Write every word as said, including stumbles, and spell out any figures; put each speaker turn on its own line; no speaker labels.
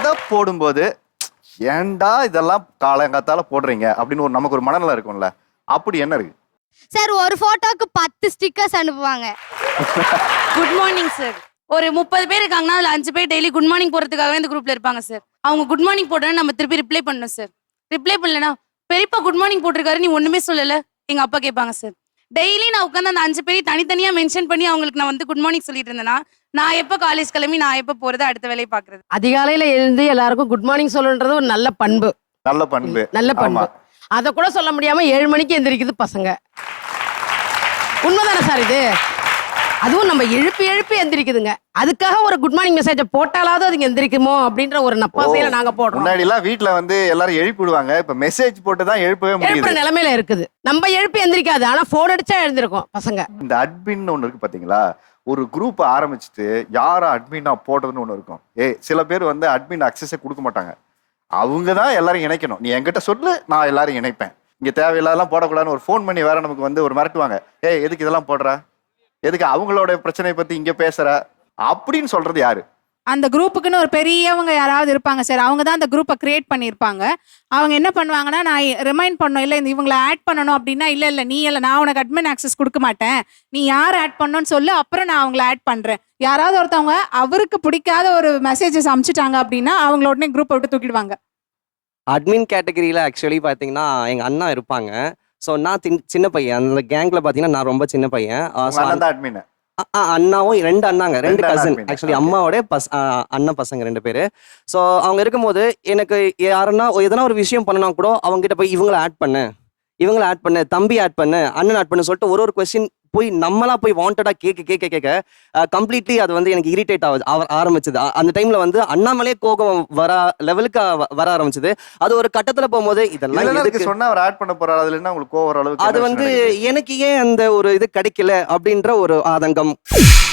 அதை போடும்போது ஏன்டா இதெல்லாம் காலங்காத்தால போடுறீங்க அப்படின்னு ஒரு நமக்கு ஒரு மனநலம் இருக்கும்ல, அப்படி என்ன இருக்கு?
சார் ஒரு போட்டோக்கு பத்து ஸ்டிக்கர்ஸ் அனுப்புவாங்க.
Good morning sir. ஒரு முப்பது பேர் இருக்காங்கன்னா அதுல அஞ்சு பேர் டெய்லி குட் மார்னிங் போடுறதுக்காகவே இந்த குரூப்ல இருப்பாங்க சார். அவங்க குட் மார்னிங் போட்டோன்னு நம்ம திருப்பி ரிப்ளை பண்ணணும் சார். ரிப்ளை பண்ணலனா பெரியப்பா குட் மார்னிங் போட்டிருக்காரு நீ ஒண்ணுமே சொல்லல எங்க அப்பா கேட்பாங்க சார். டெய்லி நான் உட்காந்து அந்த அஞ்சு பேரையும் தனித்தனியா மென்ஷன் பண்ணி அவங்களுக்கு நான் வந்து குட் மார்னிங் சொல்லிட்டு இருந்தேன்னா நான் எப்போ காலேஜ் கிளம்பி நான் எப்போ போறது அடுத்த வேலையை பாக்குறது.
அதிகாலையில எழுந்து எல்லாருக்கும் குட் மார்னிங் சொல்லணுன்றது ஒரு நல்ல பண்பு.
நல்ல பண்பு.
நல்ல பண்பு. அதை கூட சொல்ல முடியாம ஏழு மணிக்கு எந்திரிக்குது பசங்க. உண்மைதானே சார் இது? அதுவும் நம்ம எழுப்பி எழுப்பி எந்திரிக்குதுங்க. அதுக்காக ஒரு குட் மார்னிங் மெசேஜை போட்டாலாவது அதுங்க எந்திரிக்குமோ அப்படின்ற ஒரு நப்பாசையில நாங்க போடுறோம்.
முன்னாடி எல்லாம் வீட்டுல வந்து எல்லாரும் எழுப்பி விடுவாங்க, இப்ப மெசேஜ் போட்டு தான் எழுப்பவே முடியுது.
எழுப்புற நிலைமையில இருக்குது. நம்ம எழுப்பி எந்திரிக்காது, ஆனா போன் அடிச்சா எழுந்திருக்கும் பசங்க.
இந்த அட்மின் ஒண்ணு இருக்கு பாத்தீங்களா, ஒரு குரூப் ஆரம்பிச்சுட்டு யார அட்மினா போடுறதுன்னு ஒண்ணு இருக்கும். ஏ சில பேர் வந்து அட்மின் அக்சஸே கொடுக்க மாட்டாங்க. அவங்க தான் எல்லாரும் இணைக்கணும். நீ என்கிட்ட சொல்லு, நான் எல்லாரும் இணைப்பேன். இங்க தேவையில்லாதெல்லாம் போடக்கூடாதுன்னு ஒரு ஃபோன் பண்ணி வேற நமக்கு வந்து ஒரு மிரட்டுவாங்க. ஏய் எதுக்கு இதெல்லாம் போடுற, எதுக்கு அவங்களோட பிரச்சனையை பத்தி இங்க பேசுற அப்படின்னு சொல்றது யாரு?
அந்த குரூப்புக்குன்னு ஒரு பெரியவங்க யாராவது இருப்பாங்க சார். அவங்க தான் அந்த குரூப்பை கிரியேட் பண்ணியிருப்பாங்க. அவங்க என்ன பண்ணுவாங்கன்னா, நான் ரிமைண்ட் பண்ணணும் இல்லை இவங்களை ஆட் பண்ணணும் அப்படின்னா, இல்லை இல்லை நீ இல்லை நான் உனக்கு அட்மின் ஆக்சஸ் கொடுக்க மாட்டேன், நீ யார் ஆட் பண்ணணும்னு சொல்லு, அப்புறம் நான் அவங்கள ஆட் பண்ணுறேன். யாராவது ஒருத்தவங்க அவருக்கு பிடிக்காத ஒரு மெசேஜஸ் அனுப்பிச்சிட்டாங்க அப்படின்னா அவங்கள உடனே குரூப்பை விட்டு தூக்கிடுவாங்க.
அட்மின் கேட்டகரியில் ஆக்சுவலி பார்த்தீங்கன்னா எங்கள் அண்ணா இருப்பாங்க. ஸோ நான் சின்ன பையன், அந்த கேங்கில் பார்த்தீங்கன்னா நான் ரொம்ப சின்ன பையன்.
அட்மின்
அண்ணாவும் ரெண்டு அண்ணாங்க, ரெண்டு கசின் ஆக்சுவலி அம்மாவோட பஸ் அண்ணன் பசங்க ரெண்டு பேர். ஸோ அவங்க இருக்கும்போது எனக்கு யாருன்னா எதனா ஒரு விஷயம் பண்ணனா கூட அவங்க கிட்ட போய் இவங்களை ஆட் பண்ணு, இவங்களை ஆட் பண்ணு, தம்பி ஆட் பண்ணு, அண்ணன் ஆட் பண்ணு சொல்லிட்டு ஒரு ஒரு கொஸ்டின் போய் நம்மளா போய் வாண்டடா கேட்க கேட்க கேட்க கம்ப்ளீட்லி அது வந்து எனக்கு இரிட்டேட் ஆகுது ஆரம்பிச்சது. அந்த டைம்ல வந்து அண்ணாமலே கோபம் வர லெவலுக்கு வர ஆரம்பிச்சது. அது ஒரு கட்டத்துல போகும்போது இதெல்லாம்
சொன்னா அவர் ஆட் பண்ண போறாரு, அதுல என்ன உங்களுக்கு கோவம் வர அளவுக்கு
அது வந்து எனக்கு ஏன் அந்த ஒரு இது கிடைக்கல அப்படின்ற ஒரு ஆதங்கம்.